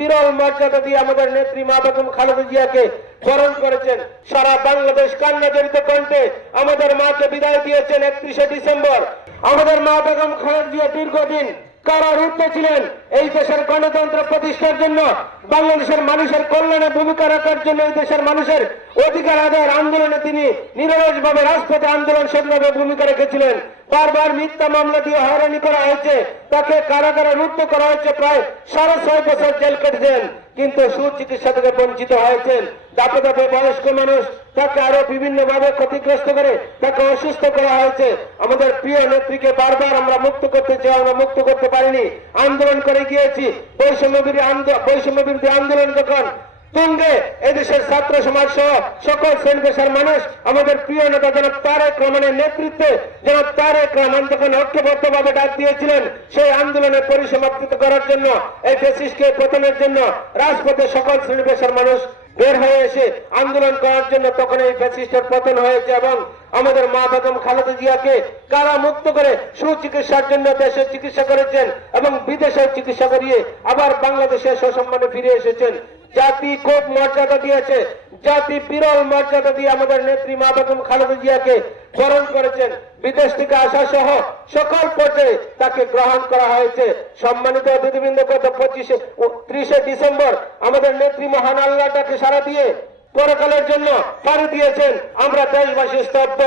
বিরল মর্যাদা দিয়ে আমাদের নেত্রী মা বেগম খালেদা জিয়াকে বরণ করেছেন। সারা বাংলাদেশ কান্না জড়িত কণ্ঠে আমাদের মাকে বিদায় দিয়েছেন 31শে ডিসেম্বর। আমাদের মা বেগম খালেদা জিয়া দীর্ঘদিন কারারুদ্ধ ছিলেন। এই দেশের গণতন্ত্র প্রতিষ্ঠার জন্য, বাংলাদেশের মানুষের কল্যাণে ভূমিকা রাখার জন্য, এই দেশের মানুষের অধিকার আদায়ের আন্দোলনে তিনি নিরলসভাবে রাজপথে আন্দোলন সেভাবে ভূমিকা রেখেছিলেন। বারবার মিথ্যা মামলা দিয়ে হয়রানি করা হয়েছে, তাকে কারাগারে রুদ্ধ করা হয়েছে, প্রায় 6.5 বছর জেল কেটেছেন, কিন্তু সুচিকিৎসা থেকে বঞ্চিত হয়েছেন। ধাপে ধাপে বয়স্ক মানুষ, তাকে আরো বিভিন্ন ভাবে ক্ষতিগ্রস্ত করে তাকে অসুস্থ করা হয়েছে। আমাদের প্রিয় নেত্রীকে বারবার আমরা মুক্ত করতে চাই, আমরা মুক্ত করতে পারিনি, আন্দোলন করে গিয়েছি। বৈষম্য বিরোধী আন্দোলন যখন তুঙ্গে, এদেশের ছাত্র সমাজ সহ সকল শ্রেণী পেশার মানুষ আমাদের প্রিয় নেতা জনাব তারেক রহমানের নেতৃত্বে জনাব তারেক রহমান যখন ঐক্যবদ্ধভাবে ডাক দিয়েছিলেন সেই আন্দোলনের পরিসমাপ্তি করার জন্য, এই ফ্যাসিস্টকে পতনের জন্য রাজপথে সকল শ্রেণী পেশার মানুষ বের হয়ে এসে আন্দোলন করার জন্য, তখন এই ফ্যাসিস্টের পতন হয়েছে এবং আমাদের মা বেগম খালেদা জিয়াকে কারা মুক্ত করে সুচিকিৎসার জন্য দেশে চিকিৎসা করেছেন এবং বিদেশে চিকিৎসা করিয়ে আবার বাংলাদেশে সসম্মানে ফিরে এসেছেন। জাতি খুব মর্যাদা দিয়েছে, জাতি বিরল মর্যাদা দিয়ে আমাদের নেত্রী মা বেগম খালেদা জিয়াকে বরণ করেছেন। বিদেশ থেকে আসা সহ সকল পর্যায়ে তাকে গ্রহণ করা হয়েছে। সম্মানিত অতিথিবৃন্দ, গত 30শে ডিসেম্বর আমাদের নেত্রী মহান আল্লাহটাকে সারা দিয়ে পরকালের জন্য পাড়ি দিয়েছেন। আমরা দেশবাসী স্তব্ধ।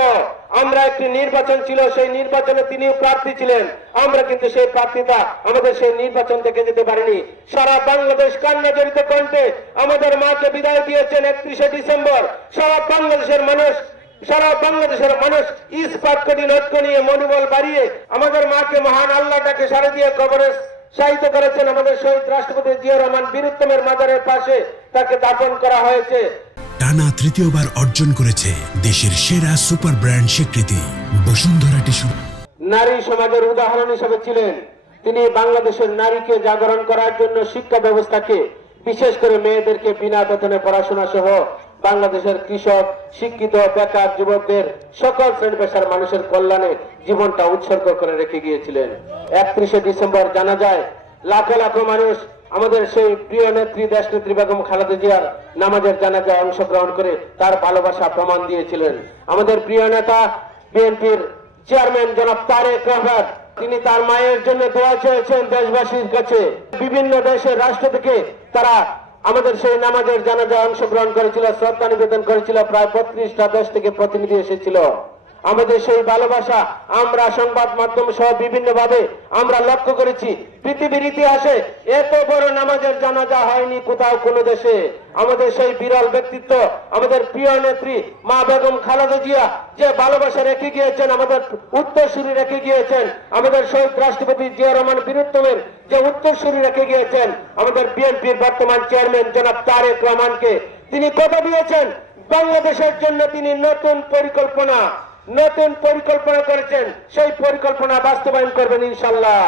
আমরা একটি নির্বাচন ছিল, সেই নির্বাচনে তিনিও প্রার্থী ছিলেন, আমরা কিন্তু সেই প্রার্থীতা আমাদের সেই নির্বাচন থেকে যেতে পারিনি। সারা বাংলাদেশ কান্না জড়িত কণ্ঠে আমাদের মাকে বিদায় দিয়েছেন 31শে ডিসেম্বর। সারা বাংলাদেশের মানুষ ইস্পাত কঠিন ঐক্য নিয়ে মনোবল বাড়িয়ে আমাদের মাকে মহান আল্লাহটাকে সারা দিয়ে কবরে শায়িত করেছেন। আমাদের শহীদ রাষ্ট্রপতি জিয়া রহমান বীরুত্তমের মাজারের পাশে তাকে দাফন করা হয়েছে। টানা তৃতীয়বার অর্জন করেছে দেশের সেরা সুপার ব্র্যান্ড স্বীকৃতি বসুন্ধরা টিস্যু। নারী সমাজের উদাহরণ হিসেবে ছিলেন তিনি। বাংলাদেশের নারীকে জাগরণ করার জন্য শিক্ষা ব্যবস্থাকে, বিশেষ করে মেয়েদেরকে বিনা বেতনে পড়াশোনা সহ বাংলাদেশের কৃষক, শিক্ষিত, বেকার যুবকদের সকল শ্রেণী পেশার মানুষের কল্যাণে জীবনটা উৎসর্গ করে রেখে গিয়েছিলেন। 31শে ডিসেম্বর জানা যায় লাখো লাখো মানুষ আমাদের সেই প্রিয় নেত্রী দেশনেত্রী বেগম খালেদা জিয়ার নামাজের জানাজায় অংশগ্রহণ করে তার ভালোবাসা প্রমাণ দিয়েছিলেন। আমাদের প্রিয় নেতা বিএনপির চেয়ারম্যান জনাব তারেক রহমান, তিনি তার মায়ের জন্য দোয়া চেয়েছেন দেশবাসীর কাছে। বিভিন্ন দেশের রাষ্ট্র থেকে তারা আমাদের সেই নামাজের জানাজায় অংশগ্রহণ করেছিল, শ্রদ্ধা নিবেদন করেছিল। প্রায় 32টা দেশ থেকে প্রতিনিধি এসেছিল। আমাদের সেই ভালোবাসা আমরা সংবাদ মাধ্যম সহ বিভিন্ন ভাবে আমরা লক্ষ্য করেছি। পৃথিবীর ইতিহাসে এত বড় নামাজের জানাজা হয়নি কোথাও কোনো দেশে। আমাদের সেই বিরল ব্যক্তিত্ব, আমাদের প্রিয় নেত্রী মা বেগম খালেদা জিয়া যে ভালোবাসা রেখে গিয়েছেন, আমাদের উত্তরসূরি রেখে গিয়েছেন, আমাদের শহীদ রাষ্ট্রপতি জিয়া রহমান বীরুত্তমের যে উত্তরসূরি রেখে গিয়েছেন, আমাদের বিএনপির বর্তমান চেয়ারম্যান জনাব তারেক রহমানকে তিনি কথা দিয়েছেন বাংলাদেশের জন্য তিনি নতুন পরিকল্পনা করেছেন, সেই পরিকল্পনা বাস্তবায়ন করবেন ইনশাআল্লাহ।